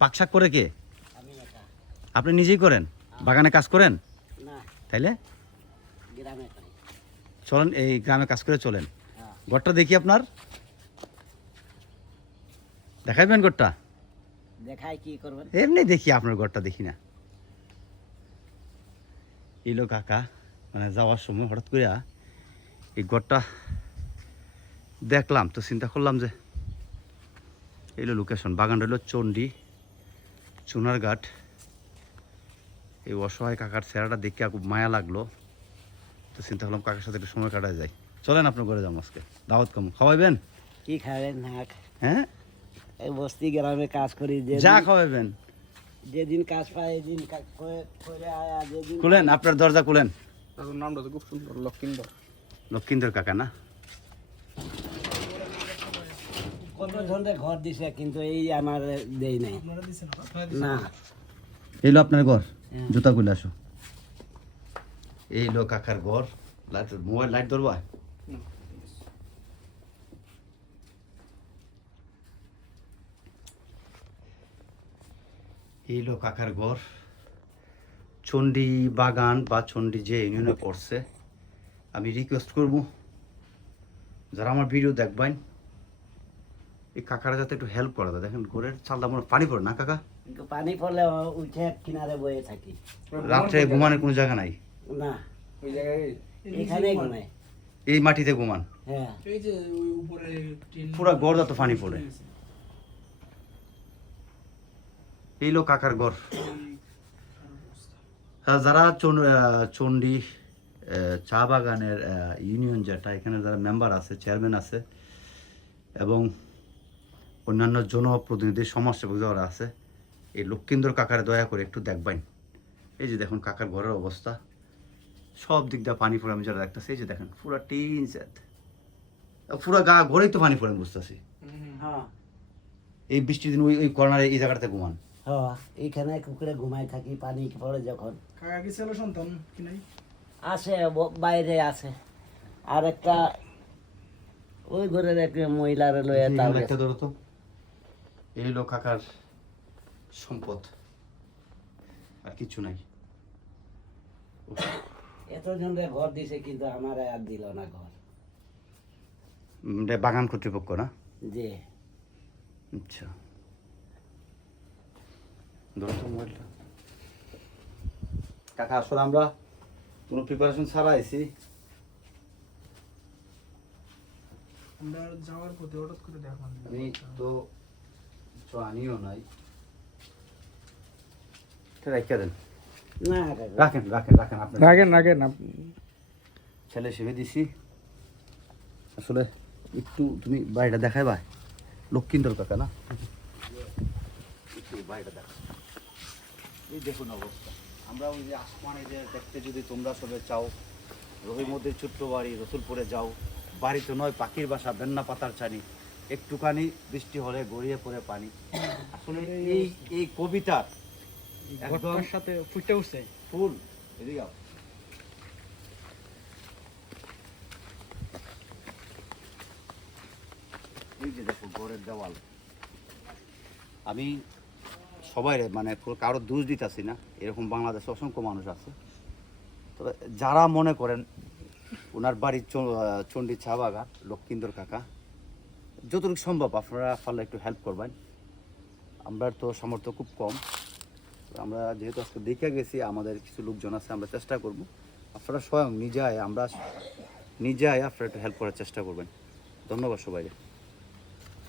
পাকশাক করে কে? আপনি নিজেই করেন? বাগানে কাজ করেন? তাইলে? গ্রামে চলেন এই গ্রামে কাজ করে চলেন। হ্যাঁ। ঘরটা দেখি আপনার। দেখাইবেন ঘরটা? দেখাই কি করবেন? এমনি দেখি আপনার ঘরটা দেখি না। এলো কাকা মানে যাওয়ার সময় হঠাৎ করে এই ঘরটা দেখলাম তো চিন্তা করলাম যে এলো লোকেশন বাগান রইল চণ্ডী। চুনারঘাট এই অসহায় কাকার চেহারাটা দেখে খুব মায়া লাগল। তো চিন্তা করলাম কাকার সাথে একটু সময় কাটায় যায় চলেন আপনার ঘরে যাব আজকে। দাওয়াত কম খাওয়াইবেন? কি খাবেন না হ্যাঁ? এই বস্তি গ্রামে কাজ করি যে যা খাওয়াইবেন। যেদিন কাজ পাই এদিন কাজ করে করে আয়া যেদিন খুলেন আপনার দরজা খুলেন। নামটা তো খুব সুন্দর লক্ষিন্দর। লক্ষিন্দর কাকা না? কত ঘর দিছে কিন্তু এই আমার দেই নাই। না? এই লো আপনার ঘর হ্যাঁ। জুতা আসো। কাকার ঘর লাইট মোবাইল লাইট ধরবা? এই লো কাকার ঘর চণ্ডী বাগান বা চণ্ডী যে ইউনিয়নে পড়ছে আমি রিকোয়েস্ট করব যারা আমার ভিডিও দেখবেন এই কাকারা যাতে একটু হেল্প করা যায়। দেখেন ঘরের চালটা আমার পানি পড়ে না কাকা? পানি পড়লে উঠে কিনারে বয়ে থাকি। রাত্রে ঘুমানোর কোনো জায়গা নাই? না। ওই জায়গায় এখানেই ঘুমাই এই মাটিতে ঘুমান? হ্যাঁ। এই যে ওই উপরে টিন পুরা গড় তো পানি পড়ে। এই লো কাকার ঘর। হ্যাঁ, যারা চণ্ডী চা বাগানের আহ, ইউনিয়ন যেটা এখানে যারা মেম্বার আছে চেয়ারম্যান আছে এবং অন্যান্য জনপ্রতিনিধি সমাজসেবক যারা আছে এই লক্ষিন্দর কাকার দয়া করে একটু দেখবেন। এই যে দেখুন কাকার ঘরের অবস্থা। সব দিক দিয়ে পানি পড়ে আমি যারা দেখতেছি এই যে দেখেন পুরা টিন সেট। পুরা গা ঘরেই তো পানি পড়ে আমি বুঝতেছি। হ্যাঁ। এই বৃষ্টির দিন ওই ওই কর্নারে এই জায়গাটাতে ঘুমান। হ্যাঁ এইখানে কুকুরে ঘুমাই থাকি পানি পড়ে যখন। কাকা কি ছেলে সন্তান কি নাই? আছে বাইরে আছে। আর একটা ওই ঘরের এক মহিলার লয়ে তার একটা ধরো তো। এই লোক কাকার সম্পদ। আর কিছু নাই। এত ঘর দিছে কিন্তু আমার আর দিল না ঘর। বাগান কর্তৃপক্ষ না? যে আচ্ছা। ধরো মোবাইলটা। কাকা আসলে আমরা। কোনো প্রিপারেশন ছাড়া আইছি। আমরা যাওয়ার পথে হঠাৎ করে দেখলাম আমি তো কিছু আনিও নাই। এটা রেখে দেন। না কাকা। রাখেন রাখেন রাখেন আপনি রাখেন রাখেন। ছেলে সেবে দিছি। আসলে একটু তুমি বাড়িটা দেখাই ভাই লক্ষ্মীন্দর কাকা না? একটু বাড়িটা দেখা। এই দেখুন অবস্থা। আমরা ওই যে আসমানে যে দেখতে যদি তোমরা সবে চাও রহিমদের ছোট্ট বাড়ি রসুলপুরে যাও বাড়িতে নয় পাখির বাসা বেন্না পাতার চানি একটুখানি বৃষ্টি হলে গড়িয়ে পড়ে পানি। আসলে এই এই কবিতার একদম সাথে ফুটে উঠছে। ফুল। এদিকে এই যে দেখো ঘরের দেওয়াল। আমি সবাই মানে কারোর দোষ দিতেছি না এরকম বাংলাদেশে অসংখ্য মানুষ আছে। তবে যারা মনে করেন ওনার বাড়ির চণ্ডী চা বাগান লক্ষ্মীন্দর কাকা যতটুকু সম্ভব আপনারা পারলে একটু হেল্প করবেন। আমরা তো সামর্থ্য খুব কম। আমরা যেহেতু আজকে দেখে গেছি, আমাদের কিছু লোকজন আছে, আমরা চেষ্টা করব। আপনারা স্বয়ং নিজে আয় আমরা নিজে আয় আপনারা একটু হেল্প করার চেষ্টা করবেন। ধন্যবাদ সবাইকে।